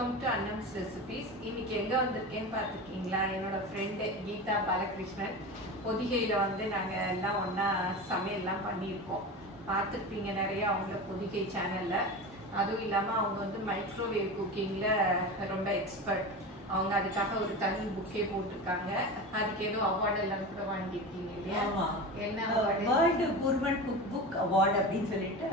Welcome to Annam's recipes. இன்னைக்கு எங்கே வந்திருக்கேன்னு பார்த்துருக்கீங்களா? என்னோட ஃப்ரெண்டு கீதா பாலகிருஷ்ணன் பொதிகையில் வந்து நாங்கள் எல்லாம் ஒன்றா சமையல்லாம் பண்ணியிருக்கோம். பார்த்துருப்பீங்க நிறையா அவங்கள பொதிகை சேனலில். அதுவும் இல்லாமல் அவங்க வந்து மைக்ரோவேவ் குக்கிங்கில் ரொம்ப எக்ஸ்பர்ட். அவங்க அதுக்காக ஒரு தனி புக்கே போட்டிருக்காங்க. அதுக்கு ஏதோ அவார்டு எல்லாம் கூட வாங்கியிருக்கீங்க இல்லையா? என்ன award? World gourmand cook book award அப்படின்னு சொல்லிட்டு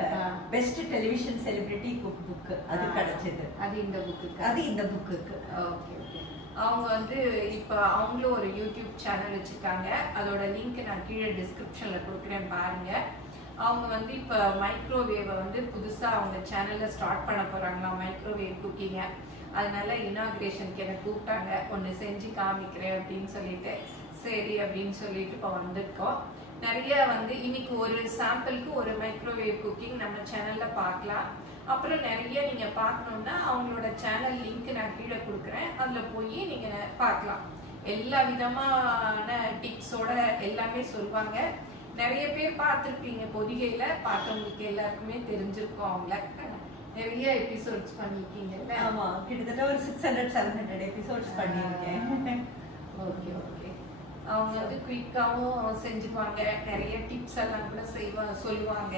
best television celebrity cook book அது கிடைச்சது. அது இந்த புக்கு? அது இந்த புக்குக்கு. Okay okay. அவங்க வந்து இப்போ அவங்களும் ஒரு யூடியூப் சேனல் வச்சுருக்காங்க. அதோட லிங்க் நான் கீழே டிஸ்கிரிப்ஷனில் கொடுக்குறேன் பாருங்கள். அவங்க வந்து இப்போ மைக்ரோவேவை வந்து புதுசாக அவங்க சேனலில் ஸ்டார்ட் பண்ண போகிறாங்களாம், மைக்ரோவேவ் குக்கிங்கை. அதனால இனாக்ரேஷனுக்கு என்னை கூப்பிட்டாங்க, ஒன்று செஞ்சு காமிக்கிறேன் அப்படின்னு சொல்லிட்டு, சரி அப்படின்னு சொல்லிட்டு இப்போ வந்திருக்கோம். நிறைய வந்து இன்னைக்கு ஒரு சாம்பிளுக்கு ஒரு மைக்ரோவேவ் குக்கிங் நம்ம சேனலில் பார்க்கலாம். அப்புறம் நிறைய நீங்கள் பார்க்கணுன்னா அவங்களோட சேனல் லிங்க் நான் கீழே கொடுக்குறேன், அதில் போய் நீங்கள் பார்க்கலாம். எல்லா விதமான டிப்ஸோட எல்லாமே சொல்லுவாங்க. நிறைய பேர் பார்த்துருப்பீங்க பொதிகையில், பார்த்தவங்களுக்கு எல்லாருக்குமே தெரிஞ்சிருக்கும். அவங்கள நிறைய எபிசோட்ஸ் பண்ணிருக்கீங்கல்ல? ஆமா, கிட்டத்தட்ட ஒரு 600-700 எபிசோட்ஸ் பண்ணியிருக்கேன். Okay okay. அவங்க வந்து குயிக்காகவும் செஞ்சுக்குவாங்க, நிறைய டிப்ஸ் எல்லாம் கூட சொல்லுவாங்க.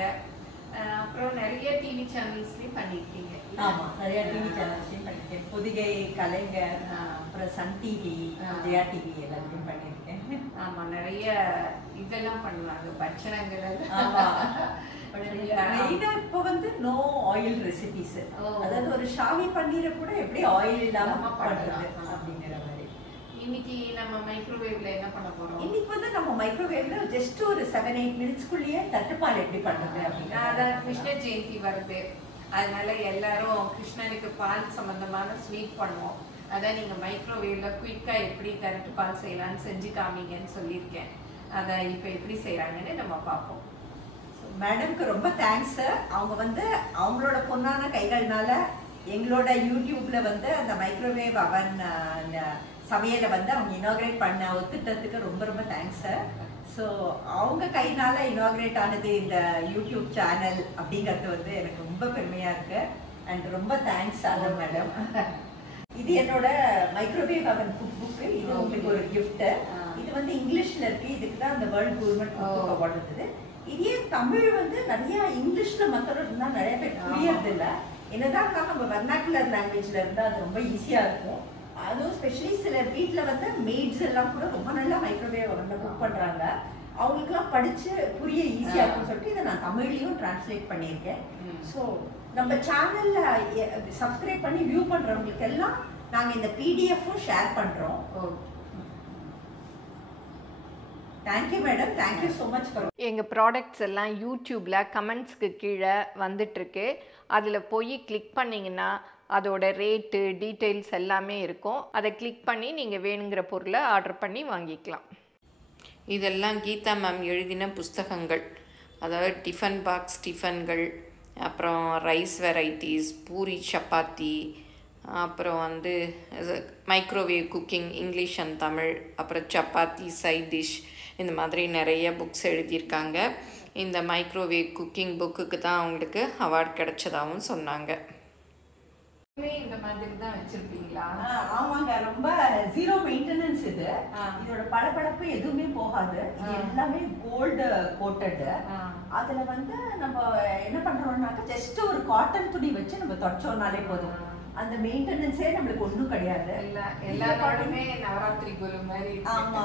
அப்புறம் நிறைய டிவி சேனல்ஸ்லயும் பண்ணிருக்கீங்க. ஆமா, நிறைய டிவி சேனல்ஸ்லயும் பண்ணிருக்கேன். பொதிகை, கலைஞர், அப்புறம் சன் டிவி, ஜெயா டிவி எல்லாத்தையும் பண்ணிருக்கேன். ஆமா, நிறைய இதெல்லாம் பண்ணுவாங்க, பட்சணங்கள் எல்லாம். ஆமா, மெயினா இப்போ வந்து நோ ஆயில் ரெசிபிஸ். அதாவது ஒரு ஷாவி பன்னீரை கூட எப்படி ஆயில் இல்லாம பண்றது அப்படிங்கிற மாதிரி. இன்னைக்கு நம்ம மைக்ரோவேவ்ல என்ன பண்ண போறோம்? இன்னைக்கு வந்து நம்ம மைக்ரோவேவ்ல ஜஸ்ட் ஒரு 7-8 மினிட்ஸ்க்குள்ளேயே தட்டுப்பால் எப்படி பண்றது அப்படின்னா, அதான் கிருஷ்ண ஜெயந்தி வருது, அதனால எல்லாரும் கிருஷ்ணனுக்கு பால் சம்பந்தமான ஸ்வீட் பண்ணுவோம். அதான் நீங்க மைக்ரோவேவ்ல குயிக்கா எப்படி தட்டு பால் செய்யலாம்னு செஞ்சு காமிங்கன்னு சொல்லியிருக்கேன். அதை இப்ப எப்படி செய்யறாங்கன்னு நம்ம பார்ப்போம். மேடம்க்கு ரொம்ப தேங்க்ஸ். அவங்க வந்து அவங்களோட பொண்ணான கைகள்னால எங்களோட யூடியூப்ல வந்து அந்த மைக்ரோவேவ் அவன் சமையலை வந்து அவங்க இனாகிரேட் பண்ண ஒத்துட்டதுக்கு ரொம்ப ரொம்ப தேங்க்ஸ். ஸோ அவங்க கையினால இனாகிரேட் ஆனது இந்த யூடியூப் சேனல் அப்படிங்கிறது வந்து எனக்கு ரொம்ப பெருமையா இருக்கு. அண்ட் ரொம்ப தேங்க்ஸ் ஆதம் மேடம். இது என்னோட மைக்ரோவேவ் அவன் குக் புக். இது உங்களுக்கு ஒரு கிஃப்ட். இது வந்து இங்கிலீஷ்ல இருக்கு. இதுக்கு தான் அந்த வேர்ல்ட் கூர்மன் குக் புக் அவார்டு இருக்குது. இதே தமிழ் வந்து நிறைய இங்கிலீஷ்ல மத்தோட இருந்தா நிறைய பேர் புரியறது இல்லை. என்னதான் இருந்தாலும் நம்ம வெர்னாக்குலர் லாங்குவேஜ்ல இருந்தா அது ரொம்ப ஈஸியா இருக்கும். அதுவும் ஸ்பெஷலி சில வீட்டில் வந்து மெய்ட்ஸ் எல்லாம் கூட ரொம்ப நல்லா மைக்ரோவேவ் அவன்ல குக் பண்றாங்க. அவங்களுக்குலாம் படிச்சு புரிய ஈஸியா இருக்கும்னு சொல்லிட்டு இதை நான் தமிழ்லையும் டிரான்ஸ்லேட் பண்ணியிருக்கேன். ஸோ நம்ம சேனல்ல சப்ஸ்கிரைப் பண்ணி வியூ பண்றவங்களுக்கு எல்லாம் நாங்கள் இந்த பிடிஎஃப்பும் ஷேர் பண்றோம். Thank you madam, thank you so much for. எங்கள் ப்ராடக்ட்ஸ் எல்லாம் யூடியூப்பில் கமெண்ட்ஸ்க்கு கீழே வந்துட்டுருக்கு. அதில் போய் கிளிக் பண்ணிங்கன்னா அதோட ரேட்டு டீட்டெயில்ஸ் எல்லாமே இருக்கும். அதை கிளிக் பண்ணி நீங்கள் வேணுங்கிற பொருளை ஆர்டர் பண்ணி வாங்கிக்கலாம். இதெல்லாம் கீதா மேம் எழுதின புஸ்தகங்கள். அதாவது டிஃபன் பாக்ஸ் டிஃபன்கள், அப்புறம் ரைஸ் வெரைட்டிஸ், பூரி சப்பாத்தி, அப்புறம் வந்து microwave cooking English and Tamil, அப்புறம் சப்பாத்தி சைட் டிஷ், இந்த மாதிரி நிறைய புக்ஸ் எழுதியிருக்காங்க. இந்த மைக்ரோவேவ் குக்கிங் புக்குக்கு தான் அவங்களுக்கு அவார்ட் கிடைச்சதாகவும் சொன்னாங்க. இந்த மாதிரி தான் வச்சிருப்பீங்களா? ஆமாங்க, ரொம்ப ஜீரோ மெயின்டெனன்ஸ் இது. இதோட படபடப்பு எதுவுமே போகாது. இது எல்லாமே கோல்டு கோட்டட். அதுல வந்து நம்ம என்ன பண்றோம்னாக்க ஜஸ்ட் ஒரு காட்டன் துணி வச்சு நம்ம தொடச்சோம்னாலே போதும். அந்த மெயின்டெனன்ஸே நம்மளுக்கு ஒன்றும் கிடையாது. எல்லாருமே நவராத்திரி குரு மாதிரி. ஆமா,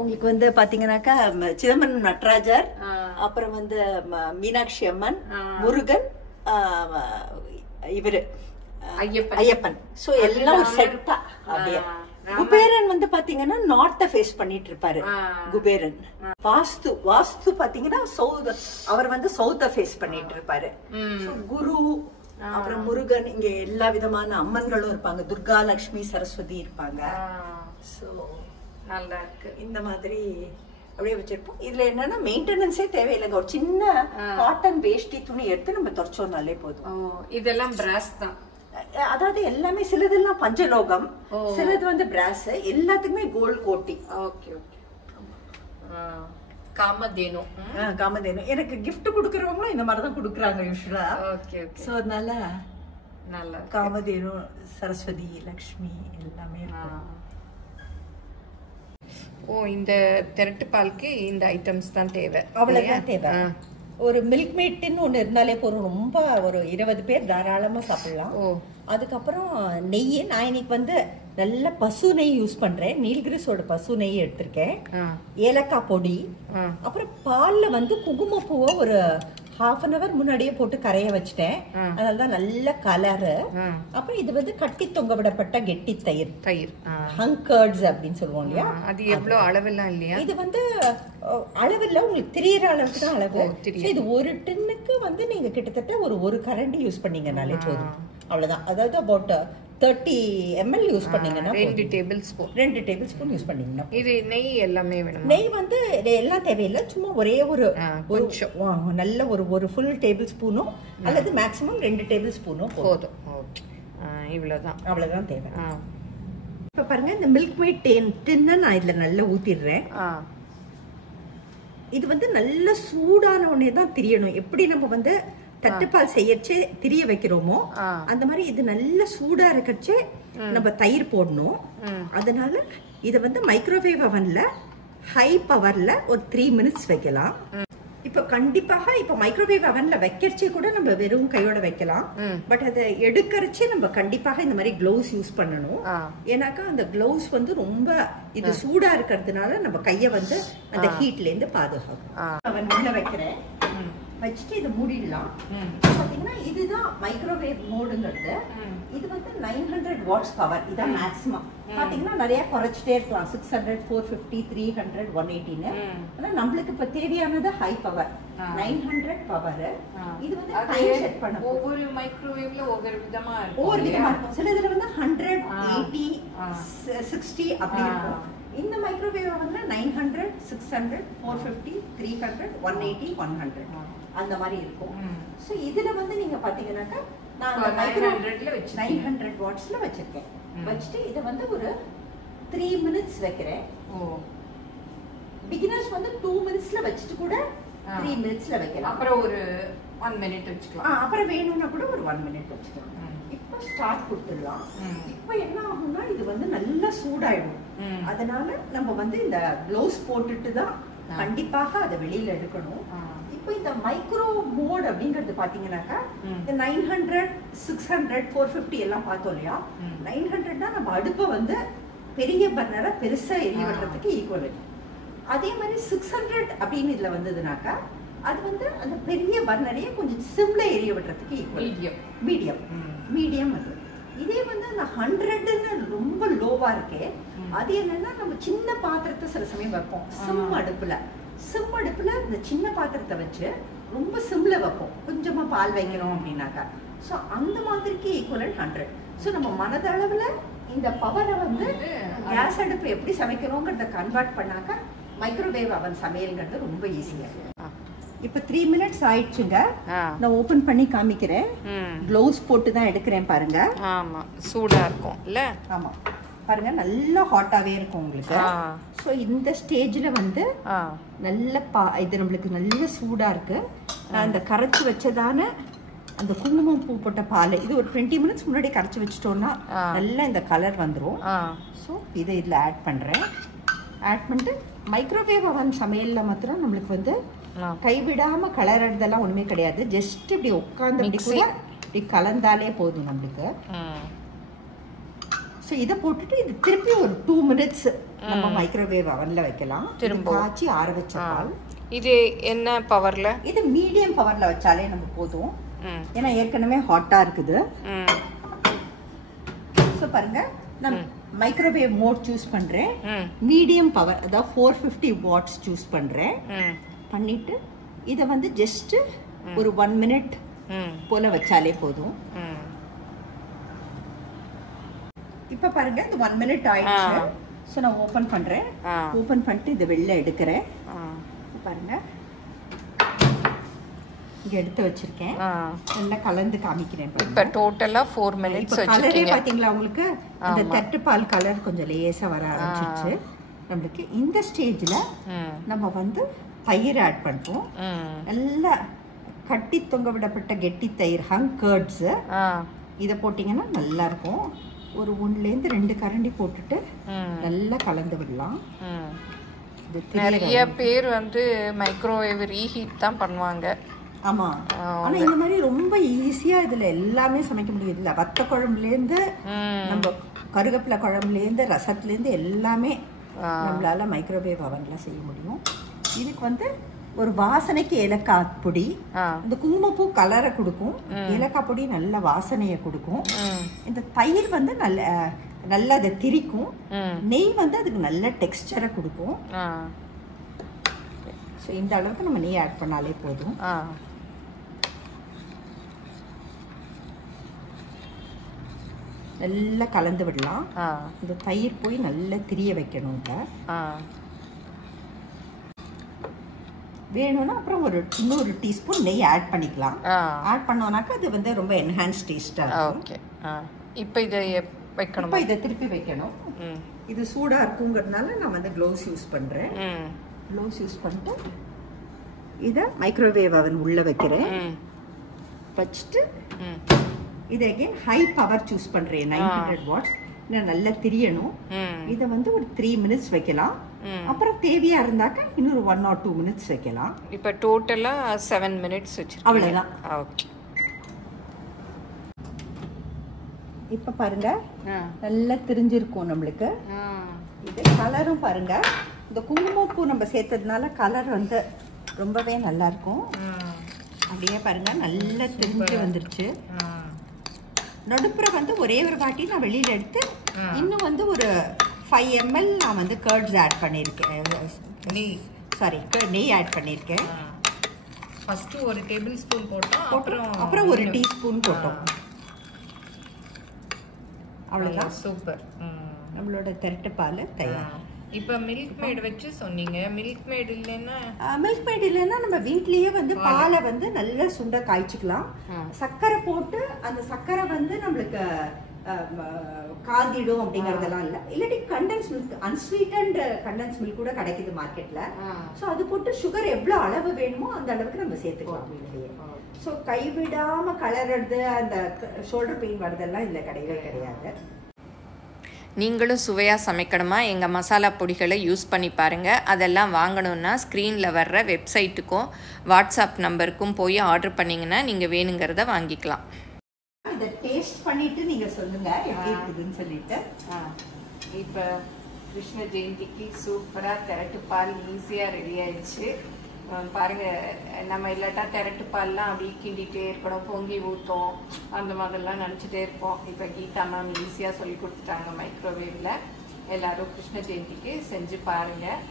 உங்களுக்கு வந்து பாத்தீங்கன்னாக்கா சிதம்பரம் நடராஜர், அப்புறம் வந்து மீனாட்சி அம்மன், முருகன், இவரு ஐயப்பன். சோ எல்லாம் ஒரு செட்டா அப்படியே. குபேரன் வந்து பாத்தீங்கன்னா நார்த்த ஃபேஸ் பண்ணிட்டு இருப்பாரு குபேரன். வாஸ்து பாத்தீங்கன்னா அவர் வந்து சவுத்த ஃபேஸ் பண்ணிட்டு இருப்பாரு. குரு, அப்புறம் முருகன், இங்க எல்லா விதமான அம்மன்களும் இருப்பாங்க. துர்கா, லட்சுமி, சரஸ்வதி இருப்பாங்க. சோ நல்லா இருக்கு. இந்த மாதிரி அப்படியே வச்சிருப்போம். இதுல என்னன்னா மெயின்டெனன்ஸே தேவையில்லைங்க. ஒரு சின்ன காட்டன் வேஷ்டி துணி எடுத்து நம்ம தொடச்சோம்னாலே போதும். இதெல்லாம் பிராஸ் தான். அதாவது எல்லாமே சிலதெல்லாம் பஞ்சலோகம், சிலது வந்து பிராஸ், எல்லாத்துக்குமே gold coating. Okay okay. Kamadhenu. Kamadhenu எனக்கு கிஃப்ட் கொடுக்கறவங்களும் இந்த மாதிரி தான் கொடுக்குறாங்க யூசுவலா. Okay okay. சோ அதனால நல்லா காமதேனு, சரஸ்வதி, லக்ஷ்மி எல்லாமே. ஓ, இந்த திரட்டு பாலுக்கு இந்த ஐட்டம்ஸ் தான் தேவை. அவ்வளவுதான் தேவை. ஒரு மில்க் மேட்னு ஒன்று இருந்தாலே போதும். ரொம்ப ஒரு 20 பேர் தாராளமாக சாப்பிடலாம். அதுக்கப்புறம் நெய், நான் இன்னைக்கு வந்து நல்ல பசு நெய் யூஸ் பண்றேன். நீல்கிரிஸோட பசு நெய் எடுத்திருக்கேன். ஏலக்காய் பொடி, அப்புறம் பால்ல வந்து குங்குமப்பூவை ஒரு 1/2 hour முன்னாடியே போட்டு கரைய வச்சிட்டேன். அதனாலதான் நல்ல கலரு. அப்புறம் இது வந்து கட்டி தொங்க விடப்பட்ட கெட்டி தயிர், ஹங்கர்ட்ஸ் அப்படின்னு சொல்லுவோம் இல்லையா. அது எவ்வளவு அளவெல்லாம் இல்லையா? இது வந்து அளவில்ல, உங்களுக்கு தெரியற அளவுக்கு தான் அளவு. இது ஒரு டின்னுக்கு வந்து நீங்க கிட்டத்தட்ட ஒரு கரண்டி யூஸ் பண்ணீங்கனாலே போதும். அவ்வளவுதான். அதாவது அபவுட் 30 ml யூஸ் பண்ணீங்கன்னா 2 டேபிள் ஸ்பூன் யூஸ் பண்ணீங்கன்னா. இது நெய் எல்லாமே வேணும். நெய் வந்து எல்லாம் தேவையில்லை, சும்மா ஒரே ஒரு நல்ல ஒரு ஃபுல் டேபிள் ஸ்பூனோ அல்லது மேக்ஸிமம் 2 டேபிள் ஸ்பூனோ போதும். அவ்வளவுதான் தேவை. இப்ப பாருங்க, இந்த மில்க் மேட் டின்ன நான் இதுல நல்லா ஊத்திடுறேன். இது வந்து நல்ல சூடான உடனே தான் திரியணும். எப்படி நம்ம வந்து தட்டுப்பால் செய்யறச்சே திரிய வைக்கிறோமோ அந்த மாதிரி இது நல்ல சூடா இருக்கச்சே நம்ம தயிர் போடணும். அதனால இத வந்து மைக்ரோவேவ் அவன்ல ஹை பவர்ல ஒரு 3 minutes வைக்கலாம். இப்ப கண்டிப்பாக இப்ப மைக்ரோவேவ் அவன்ல வைக்கிறச்சே கூட நம்ம வெறும் கையோட வைக்கலாம். பட் அதை எடுக்கிறச்சே நம்ம கண்டிப்பாக இந்த மாதிரி கிளவுஸ் யூஸ் பண்ணணும். ஏன்னாக்கா அந்த கிளவுஸ் வந்து ரொம்ப இது சூடா இருக்கிறதுனால நம்ம கைய வந்து அந்த ஹீட்ல இருந்து பாதுகாக்கும். அவன் உள்ள வைக்கிறேன், வச்சுட்டு இதை மூடிடலாம். பாத்தீங்கன்னா இதுதான் மைக்ரோவேவ் மோடுங்கிறது. இது வந்து 900 watts பவர், இதான் மேக்ஸிமம். பாத்தீங்கன்னா நிறைய குறைச்சிட்டே இருக்கலாம், 600, 450, 300, 180ன்னு. ஆனா நம்மளுக்கு இப்ப தேவையானது ஹை பவர் 900 பவர். இது வந்து டைம் செட் பண்ண ஒவ்வொரு மைக்ரோவேவ்ல ஒவ்வொரு விதமா இருக்கும். சில இதுல வந்து 100, 80, 60 அப்படி இருக்கும். இந்த மைக்ரோவேவ் வந்து 900, 600, 450, 300, 180, 100 அந்த மாதிரி இருக்கும். சோ இதுல வந்து நீங்க பாத்தீங்கன்னாக்கா நான் 900 வாட்ஸ்ல வச்சிருக்கேன். வச்சிட்டு இத வந்து ஒரு 3 minutes வைக்கிறேன். பிகினர்ஸ் வந்து 2 minutesல வச்சிட்டு கூட 3 minutesல வைக்கலாம். அப்புறம் ஒரு 1 minute வச்சுக்கலாம். அப்புறம் வேணும்னா கூட ஒரு 1 minute வச்சுக்கலாம். இப்போ ஸ்டார்ட் கொடுத்துடலாம். இப்போ என்ன ஆகும்னா இது வந்து நல்லா சூடாயிடும். அதனால நம்ம வந்து இந்த க்ளவுஸ் போட்டுட்டு தான் கண்டிப்பாக அதை வெளியில எடுக்கணும். இப்போ இந்த மைக்ரோ மோட் அப்படிங்கிறது பாத்தீங்கன்னாக்கா இந்த 900, 600, 450 எல்லாம் பார்த்தோம் இல்லையா. 900 தான் நம்ம அடுப்பை வந்து பெரிய பர்னரை பெருசா எரிய விடுறதுக்கு ஈக்குவல். அதே மாதிரி 600 அப்படின்னு இதுல வந்ததுனாக்கா அது வந்து அந்த பெரிய பர்னரையே கொஞ்சம் சிம்ல எரிய விடுறதுக்கு ஈக்குவல். மீடியம் அது. இதே வந்து அந்த 100ன்னு ரொம்ப லோவா இருக்கே, அது என்னன்னா நம்ம சின்ன பாத்திரத்தை சில சமயம் வைப்போம் சிம் அடுப்புல இந்த சின்ன பாத்திரத்தை வச்சு ரொம்ப சிம்ல வைப்போம், கொஞ்சமா பால் வைக்கிறோம் அப்படின்னாக்கா. ஸோ அந்த மாதிரிக்கு ஈக்குவலன்ட் 100. ஸோ நம்ம மனதளவுல இந்த பவரை வந்து கேஸ் அடுப்பு எப்படி சமைக்கிறோங்கிறத கன்வெர்ட் பண்ணாக்கா மைக்ரோவேவ் அவன் சமையல்ங்கிறது ரொம்ப ஈஸியா. இப்ப 3 minutes ஆயிடுச்சுங்க. நான் ஓபன் பண்ணி காமிக்கிறேன். க்ளவுஸ் போட்டு தான் எடுக்கிறேன் பாருங்க. ஆமா, சூடா இருக்கும் இல்ல? ஆமா, பாருங்க நல்லா ஹாட்டாவே இருக்கும் உங்களுக்கு. சோ இந்த ஸ்டேஜ்ல வந்து நல்ல இது நம்மளுக்கு நல்ல சூடா இருக்கு. நான் அந்த கரைச்சி வச்சதான அந்த குங்குமம் பூ போட்ட பால் இது ஒரு 20 minutes முன்னாடி கரைச்சி வச்சிட்டோம்னா நல்லா இந்த கலர் வந்துரும். சோ இதை இதுல ஆட் பண்றேன். ஆட் பண்ணிட்டு மைக்ரோவேவ் அவன் சமையல்ல மாத்திரம் நம்மளுக்கு வந்து கைவிடாம கலர்றதெல்லாம் ஒண்ணுமே கிடையாது. ஜஸ்ட் இப்படி உட்கார்ந்து இப்படி கலந்தாலே போதும் நம்மளுக்கு. சோ இத போட்டுட்டு இது திருப்பி ஒரு 2 minutes நம்ம மைக்ரோவேவ் அவன்ல வைக்கலாம். திரும்ப காய்ச்சி ஆற வச்ச பால். இது என்ன பவர்ல? இது மீடியம் பவர்ல வச்சாலே நமக்கு போதும். ஏன்னா ஏற்கனவே ஹாட்டா இருக்குது. சோ பாருங்க, நான் மைக்ரோவேவ் மோட் சூஸ் பண்றேன். மீடியம் பவர் அதாவது 450 watts சூஸ் பண்றேன். பண்ணிட்டு இத வந்து ஜஸ்ட் ஒரு 1 minute போல வச்சாலே போதும். இப்ப பாருங்க இந்த 1 minute ஆயிடுச்சு. சோ நான் ஓபன் பண்றேன். ஓபன் பண்ணிட்டு இத வெளில எடுக்கிறேன். பாருங்க இங்க எடுத்து வச்சிருக்கேன். நல்லா கலந்து காமிக்கிறேன். இப்ப டோட்டலா 4 minutes வச்சிருக்கீங்க. கலரே பாத்தீங்களா உங்களுக்கு? அந்த தட்டு பால் கலர் கொஞ்சம் லேசா வர ஆரம்பிச்சிருச்சு. நமக்கு இந்த ஸ்டேஜ்ல நம்ம வந்து தயிர் ஆட் பண்ணுவோம். நல்லா கட்டி தொங்க விடப்பட்ட கெட்டி தயிர், ஹங்கர்ட்ஸ். இதை போட்டிங்கன்னா நல்லாயிருக்கும். ஒரு 1-2 கரண்டி போட்டுட்டு நல்லா கலந்து விடலாம். நிறைய பேர் வந்து மைக்ரோவேவ் ரீஹீட் தான் பண்ணுவாங்க. ஆமாம், ஆனால் இந்த மாதிரி ரொம்ப ஈஸியாக இதில் எல்லாமே சமைக்க முடியும். இதில் வத்த குழம்புலேருந்து நம்ம கருவேப்பிலை குழம்புலேருந்து ரசத்துலேருந்து எல்லாமே நம்மளால் மைக்ரோவேவ் அவனில் செய்ய முடியும். இதுக்கு வந்து ஒரு வாசனைக்கு ஏலக்காய் பொடி, இந்த குங்குமப்பூ கலரை கொடுக்கும், ஏலக்காய் பொடி நல்ல வாசனையை கொடுக்கும், இந்த தயிர் வந்து நல்ல அதை திரிக்கும், நெய் வந்து அதுக்கு நல்ல டெக்ஸ்டரை கொடுக்கும். ஸோ இந்த அளவுக்கு நம்ம நெய் ஆட் பண்ணாலே போதும். நல்லா கலந்து விடலாம். இந்த தயிர் போய் நல்லா திரிய வைக்கணும். வேணும்னா அப்புறம் இன்னொரு டீஸ்பூன் நெய் ஆட் பண்ணிக்கலாம். ஆட் பண்ணோம்னாக்கா அது வந்து ரொம்ப என்ஹான்ஸ் டேஸ்டா இருக்கும். ஓகே, இப்போ இதை வைக்கணும். இப்போ இதை திருப்பி வைக்கணும். இது சூடா இருக்குங்கிறதுனால நான் வந்து க்ளவுஸ் யூஸ் பண்றேன். க்ளவுஸ் யூஸ் பண்ணிட்டு இதை மைக்ரோவேவ் அவன் உள்ள வைக்கிறேன். வச்சுட்டு இது அகைன் ஹை பவர் சூஸ் பண்றேன், 900 வாட்ஸ். நல்லா திரியணும். இதை வந்து ஒரு 3 மினிட்ஸ் வைக்கலாம். அப்புறம் தேவையா இருந்தாக்க இன்னொரு 1 or 2 மினிட்ஸ் வைக்கலாம். இப்போ டோட்டலா 7 மினிட்ஸ் வச்சிருக்கேன். அவ்வளவுதான். ஓகே, இப்ப பாருங்க நல்லா திரிஞ்சிருக்கும் நம்மளுக்கு. இது கலரும் பாருங்க, இந்த குங்குமப்பூ நம்ம சேர்த்ததுனால கலர் வந்து ரொம்பவே நல்லா இருக்கும். அப்படியே பாருங்க நல்லா திரிஞ்சு வந்துருச்சு. நடுப்புற வந்து ஒரே ஒரு வாட்டி நான் வெளியில எடுத்து இன்னும் வந்து ஒரு 5 ml நான் வந்து கர்ட்ஸ் ஆட் பண்ணியிருக்கேன். நெய் ஆட் பண்ணியிருக்கேன். ஃபர்ஸ்ட் ஒரு டேபிள் ஸ்பூன் போட்டோம், அப்புறம் ஒரு டீஸ்பூன் போட்டோம். அவ்வளோதான். சூப்பர். நம்மளோட திரட்டு பால் தயார். இப்போ மில்க் மேட் வச்சு சொன்னீங்க. மில்க் மேட் இல்லைன்னா நம்ம வீட்லயே வந்து பாலை வந்து நல்லா சுண்ட காய்ச்சிக்கலாம். சர்க்கரை போட்டு அந்த சர்க்கரை வந்து நம்மளுக்கு காந்திடும் அப்படிங்கறதெல்லாம் இல்ல. இல்லாட்டி condense milk, unsweetened condense milk கூட கிடைக்குது மார்க்கெட்ல. ஸோ அது போட்டு சுகர் எவ்வளோ அளவு வேணுமோ அந்த அளவுக்கு நம்ம சேர்த்துக்கலாம் வீட்லயே. ஸோ கைவிடாம கலர்றது, அந்த ஷோல்டர் பெயின் வரதெல்லாம் இல்லை, கிடையவே கிடையாது. நீங்களும் சுவையாக சமைக்கணுமா? எங்கள் மசாலா பொடிகளை யூஸ் பண்ணி பாருங்கள். அதெல்லாம் வாங்கணுன்னா ஸ்க்ரீனில் வர்ற வெப்சைட்டுக்கும் வாட்ஸ்அப் நம்பருக்கும் போய் ஆர்டர் பண்ணிங்கன்னா நீங்கள் வேணுங்கிறத வாங்கிக்கலாம். இதை டேஸ்ட் பண்ணிட்டு நீங்கள் சொல்லுங்கள் எப்படி இருக்குதுன்னு சொல்லிட்டு. இப்போ கிருஷ்ண ஜெயந்திக்கு சூப்பராக திரட்டு பால் ஈஸியாக ரெடி ஆயிடுச்சு. பாருங்கள், நம்ம இல்லாட்டா திரட்டு பால்லாம் அப்படியே கிண்டிகிட்டே இருக்கணும், பொங்கி ஊற்றும், அந்த மாதிரிலாம் நினச்சிட்டே இருப்போம். இப்போ கீதா மேம் ஈஸியாக சொல்லி கொடுத்துட்டாங்க மைக்ரோவேவில். எல்லோரும் கிருஷ்ண ஜெயந்திக்கு செஞ்சு பாருங்கள்.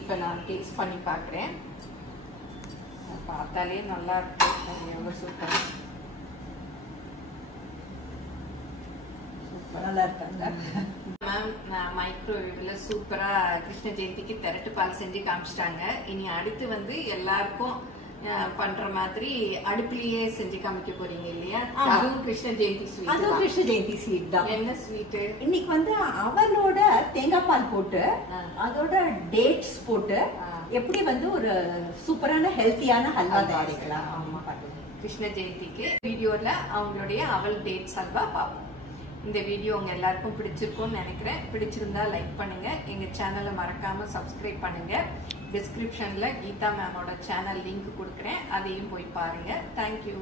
இப்போ நான் டேஸ்ட் பண்ணி பார்க்குறேன். பார்த்தாலே நல்லா இருக்கும். அது எவ்வளோ சூப்பர் நல்லா இருக்காங்க மேம். நான் மைக்ரோவேவில் சூப்பராக கிருஷ்ண ஜெயந்திக்கு திரட்டு பால் செஞ்சு காமிச்சிட்டாங்க. இனி அடுத்து வந்து எல்லாருக்கும் பண்ற மாதிரி அடுப்பிலேயே செஞ்சு காமிக்க போறீங்க இல்லையா? அதுவும் கிருஷ்ண ஜெயந்தி ஸ்வீட். அதுவும் கிருஷ்ண ஜெயந்தி ஸ்வீட் தான். என்ன ஸ்வீட்? இன்னைக்கு வந்து அவளோட தேங்காய் பால் போட்டு அதோட டேட்ஸ் போட்டு எப்படி வந்து ஒரு சூப்பரான ஹெல்த்தியான ஹல்வா தயாரிக்கலாம். ஆமா, கிருஷ்ண ஜெயந்திக்கு வீடியோல அவங்களுடைய அவல் டேட்ஸ் ஹல்வா பார்ப்போம். இந்த வீடியோ உங்க எல்லாருக்கும் பிடிச்சிருக்கும்னு நினைக்கிறேன். பிடிச்சிருந்தா லைக் பண்ணுங்க, எங்க சேனலை மறக்காம சப்ஸ்கிரைப் பண்ணுங்க. டிஸ்கிரிப்ஷன்ல கீதா மேமோட சேனல் லிங்க் கொடுக்குறேன், அதையும் போய் பாருங்க. தேங்க்யூ.